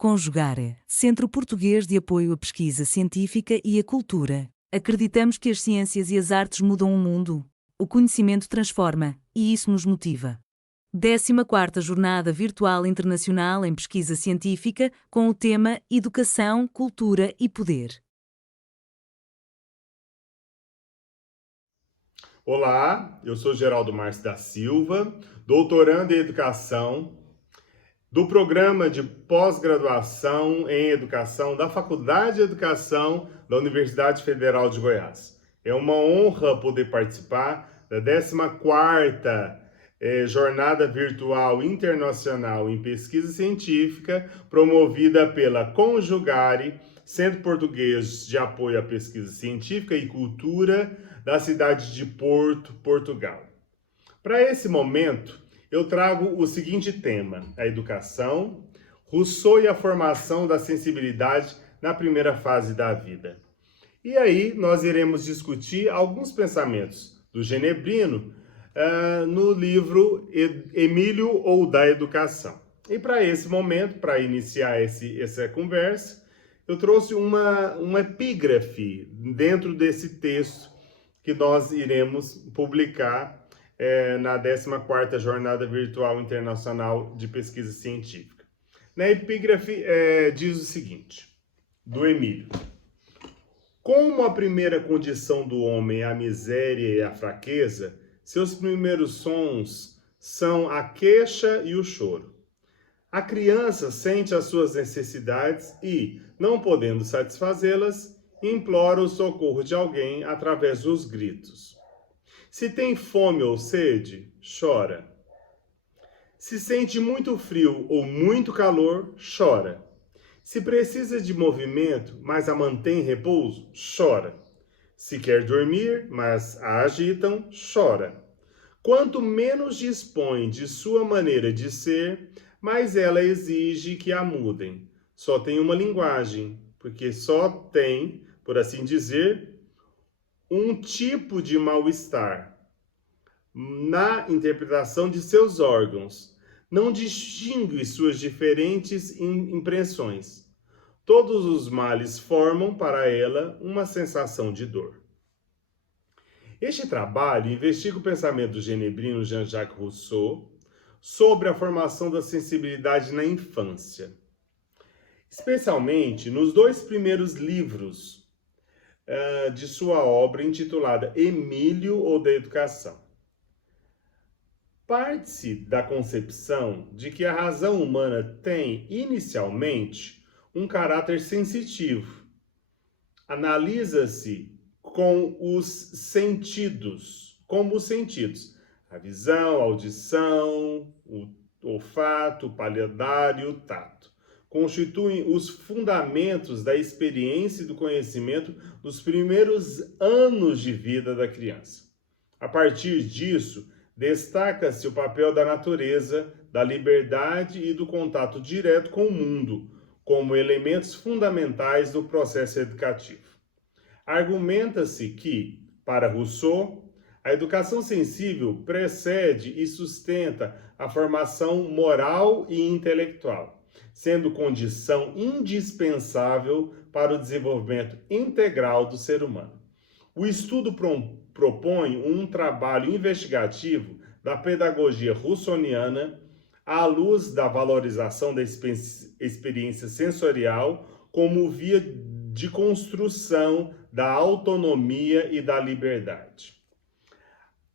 Conjugare, Centro Português de Apoio à Pesquisa Científica e à Cultura. Acreditamos que as ciências e as artes mudam o mundo. O conhecimento transforma, e isso nos motiva. 14ª Jornada Virtual Internacional em Pesquisa Científica, com o tema Educação, Cultura e Poder. Olá, eu sou Geraldo Márcio da Silva, doutorando em Educação, do Programa de Pós-Graduação em Educação da Faculdade de Educação da Universidade Federal de Goiás. É uma honra poder participar da 14ª Jornada Virtual Internacional em Pesquisa Científica, promovida pela Conjugare, Centro Português de Apoio à Pesquisa Científica e Cultura, da cidade de Porto, Portugal. Para esse momento, eu trago o seguinte tema: a educação, Rousseau e a formação da sensibilidade na primeira fase da vida. E aí nós iremos discutir alguns pensamentos do Genebrino no livro Emílio ou da Educação. E para esse momento, para iniciar essa conversa, eu trouxe uma epígrafe dentro desse texto que nós iremos publicar na 14ª Jornada Virtual Internacional de Pesquisa Científica. Na epígrafe diz o seguinte, do Emílio: como a primeira condição do homem é a miséria e a fraqueza, seus primeiros sons são a queixa e o choro. A criança sente as suas necessidades e, não podendo satisfazê-las, implora o socorro de alguém através dos gritos. Se tem fome ou sede, chora. Se sente muito frio ou muito calor, chora. Se precisa de movimento, mas a mantém em repouso, chora. Se quer dormir, mas a agitam, chora. Quanto menos dispõe de sua maneira de ser, mais ela exige que a mudem. Só tem uma linguagem, porque só tem, por assim dizer, um tipo de mal-estar na interpretação de seus órgãos. Não distingue suas diferentes impressões. Todos os males formam para ela uma sensação de dor. Este trabalho investiga o pensamento do genebrino Jean-Jacques Rousseau sobre a formação da sensibilidade na infância, especialmente nos dois primeiros livros de sua obra intitulada Emílio ou da Educação. Parte-se da concepção de que a razão humana tem, inicialmente, um caráter sensitivo. Analisa-se como os sentidos, a visão, a audição, o olfato, o paladar e o tato. Constituem os fundamentos da experiência e do conhecimento dos primeiros anos de vida da criança. A partir disso, destaca-se o papel da natureza, da liberdade e do contato direto com o mundo, como elementos fundamentais do processo educativo. Argumenta-se que, para Rousseau, a educação sensível precede e sustenta a formação moral e intelectual, sendo condição indispensável para o desenvolvimento integral do ser humano. O estudo propõe um trabalho investigativo da pedagogia russoniana à luz da valorização da experiência sensorial como via de construção da autonomia e da liberdade.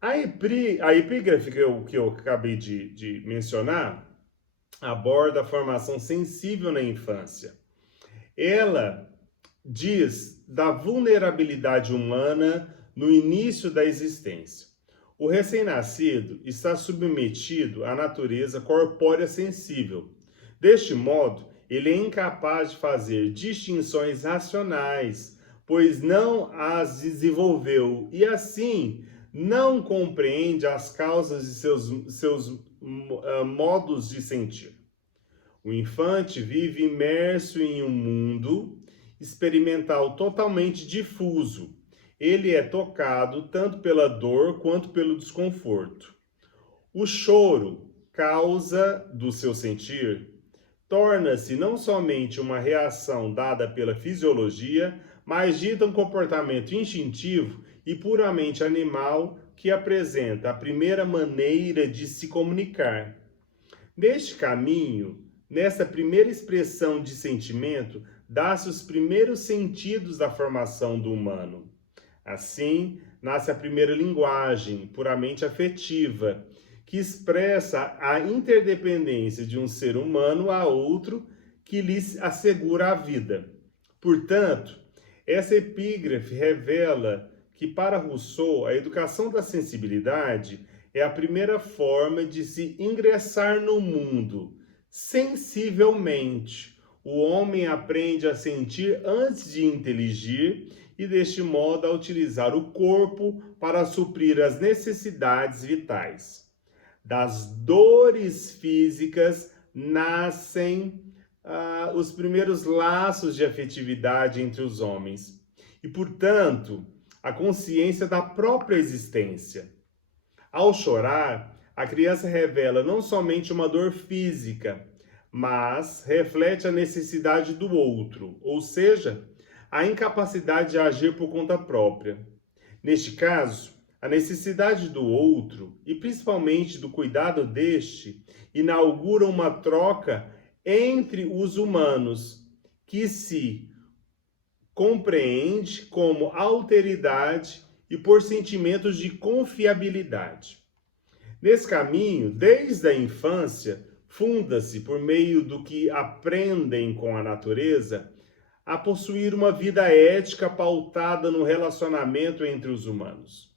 A epígrafe que eu acabei de mencionar aborda a formação sensível na infância. Ela diz da vulnerabilidade humana no início da existência. O recém-nascido está submetido à natureza corpórea sensível. Deste modo, ele é incapaz de fazer distinções racionais, pois não as desenvolveu e, assim, não compreende as causas de seus modos de sentir. O infante vive imerso em um mundo experimental totalmente difuso. Ele é tocado tanto pela dor quanto pelo desconforto. O choro, causa do seu sentir, torna-se não somente uma reação dada pela fisiologia, mas dita um comportamento instintivo e puramente animal que apresenta a primeira maneira de se comunicar. Neste caminho, nessa primeira expressão de sentimento, dá-se os primeiros sentidos da formação do humano. Assim, nasce a primeira linguagem, puramente afetiva, que expressa a interdependência de um ser humano a outro que lhe assegura a vida. Portanto, essa epígrafe revela que, para Rousseau, a educação da sensibilidade é a primeira forma de se ingressar no mundo. Sensivelmente, o homem aprende a sentir antes de inteligir e, deste modo, a utilizar o corpo para suprir as necessidades vitais. Das dores físicas nascem os primeiros laços de afetividade entre os homens e, portanto, a consciência da própria existência. Ao chorar, a criança revela não somente uma dor física, mas reflete a necessidade do outro, ou seja, a incapacidade de agir por conta própria. Neste caso, a necessidade do outro, e principalmente do cuidado deste, inaugura uma troca entre os humanos, que se compreende como alteridade e por sentimentos de confiabilidade. Nesse caminho, desde a infância, funda-se, por meio do que aprendem com a natureza, a possuir uma vida ética pautada no relacionamento entre os humanos.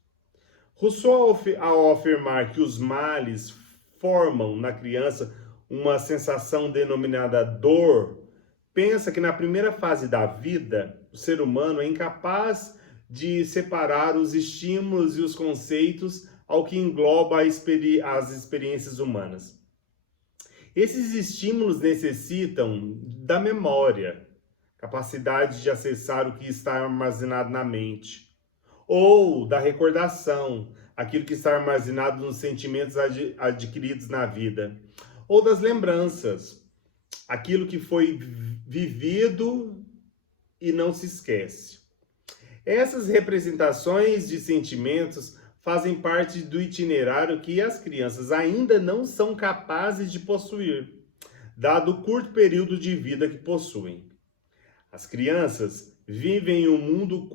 Rousseau, ao afirmar que os males formam na criança uma sensação denominada dor, pensa que na primeira fase da vida, o ser humano é incapaz de separar os estímulos e os conceitos ao que engloba as experiências humanas. Esses estímulos necessitam da memória, capacidade de acessar o que está armazenado na mente, ou da recordação, aquilo que está armazenado nos sentimentos adquiridos na vida, ou das lembranças, aquilo que foi vivido e não se esquece. Essas representações de sentimentos fazem parte do itinerário que as crianças ainda não são capazes de possuir, dado o curto período de vida que possuem. As crianças vivem em um mundo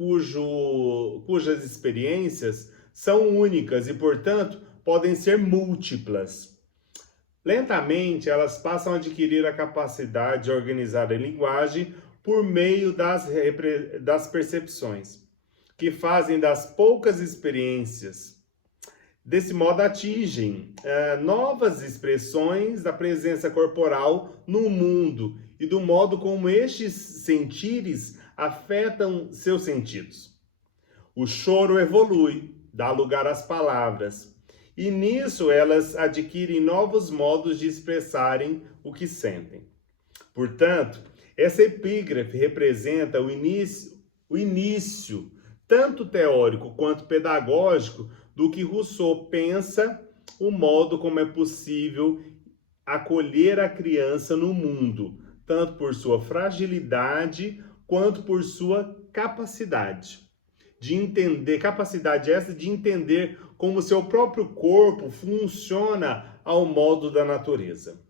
cujas experiências são únicas e, portanto, podem ser múltiplas. Lentamente, elas passam a adquirir a capacidade de organizar a linguagem por meio das percepções, que fazem das poucas experiências. Desse modo, atingem novas expressões da presença corporal no mundo e do modo como estes sentires afetam seus sentidos. O choro evolui, dá lugar às palavras, e nisso elas adquirem novos modos de expressarem o que sentem. Portanto, essa epígrafe representa o início, tanto teórico quanto pedagógico, do que Rousseau pensa o modo como é possível acolher a criança no mundo, tanto por sua fragilidade quanto por sua capacidade de entender, capacidade essa de entender como seu próprio corpo funciona ao modo da natureza.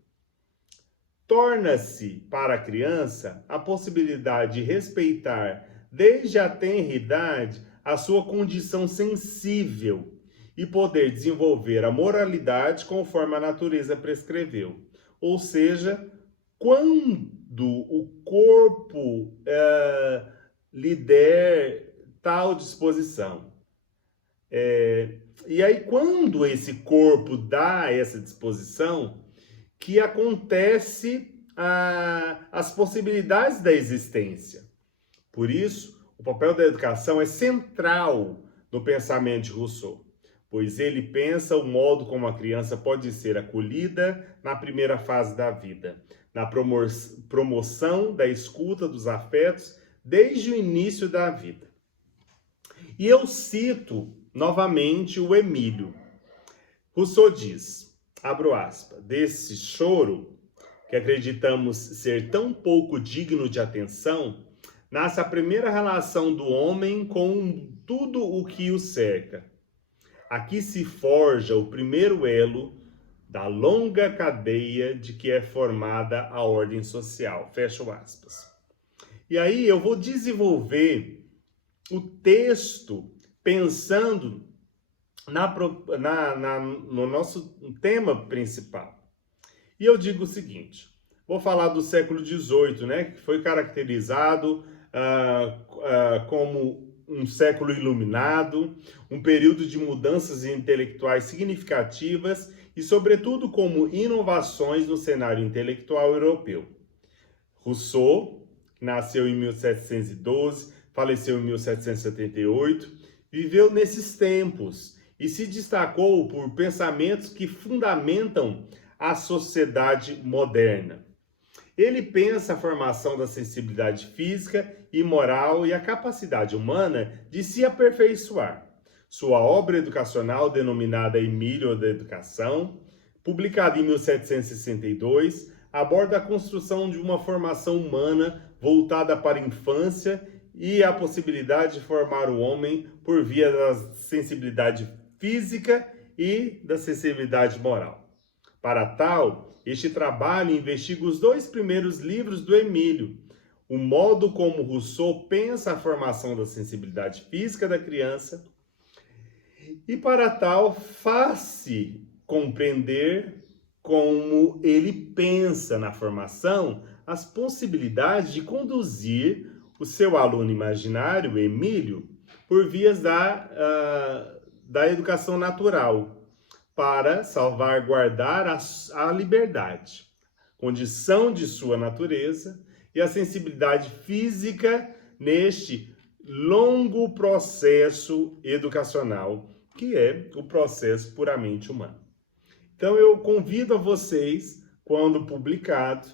Torna-se para a criança a possibilidade de respeitar desde a tenra idade a sua condição sensível e poder desenvolver a moralidade conforme a natureza prescreveu. Ou seja, quando o corpo lhe der tal disposição. E aí, quando esse corpo dá essa disposição, que acontece as possibilidades da existência. Por isso, o papel da educação é central no pensamento de Rousseau, pois ele pensa o modo como a criança pode ser acolhida na primeira fase da vida, na promoção da escuta dos afetos desde o início da vida. E eu cito novamente o Emílio. Rousseau diz, abro aspas, desse choro que acreditamos ser tão pouco digno de atenção, nasce a primeira relação do homem com tudo o que o cerca. Aqui se forja o primeiro elo da longa cadeia de que é formada a ordem social. Fecha aspas. E aí eu vou desenvolver o texto pensando no nosso tema principal. E eu digo o seguinte, vou falar do século XVIII, né, que foi caracterizado como um século iluminado, um período de mudanças intelectuais significativas e, sobretudo, como inovações no cenário intelectual europeu. Rousseau, que nasceu em 1712, faleceu em 1778, viveu nesses tempos e se destacou por pensamentos que fundamentam a sociedade moderna. Ele pensa a formação da sensibilidade física e moral e a capacidade humana de se aperfeiçoar. Sua obra educacional, denominada Emílio da Educação, publicada em 1762, aborda a construção de uma formação humana voltada para a infância e a possibilidade de formar o homem por via da sensibilidade física e da sensibilidade moral. Para tal, este trabalho investiga os dois primeiros livros do Emílio, o modo como Rousseau pensa a formação da sensibilidade física da criança, e para tal faz-se compreender como ele pensa na formação as possibilidades de conduzir o seu aluno imaginário, Emílio, por vias da educação natural, para salvaguardar a liberdade, condição de sua natureza, e a sensibilidade física neste longo processo educacional, que é o processo puramente humano. Então eu convido a vocês, quando publicado,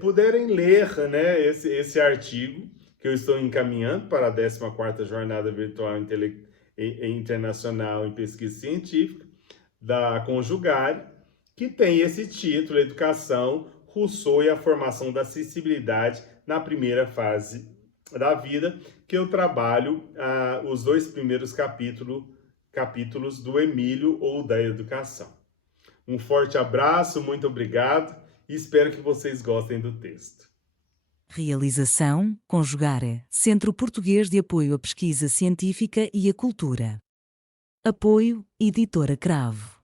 puderem ler, né, esse artigo que eu estou encaminhando para a 14ª Jornada Virtual Internacional em Pesquisa Científica, da Conjugare, que tem esse título, Educação, Rousseau e a Formação da Sensibilidade na Primeira Fase da Vida, que eu trabalho os dois primeiros capítulos do Emílio ou da Educação. Um forte abraço, muito obrigado e espero que vocês gostem do texto. Realização, Conjugare, Centro Português de Apoio à Pesquisa Científica e à Cultura. Apoio, Editora Cravo.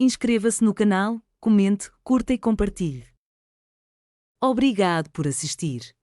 Inscreva-se no canal, comente, curta e compartilhe. Obrigado por assistir.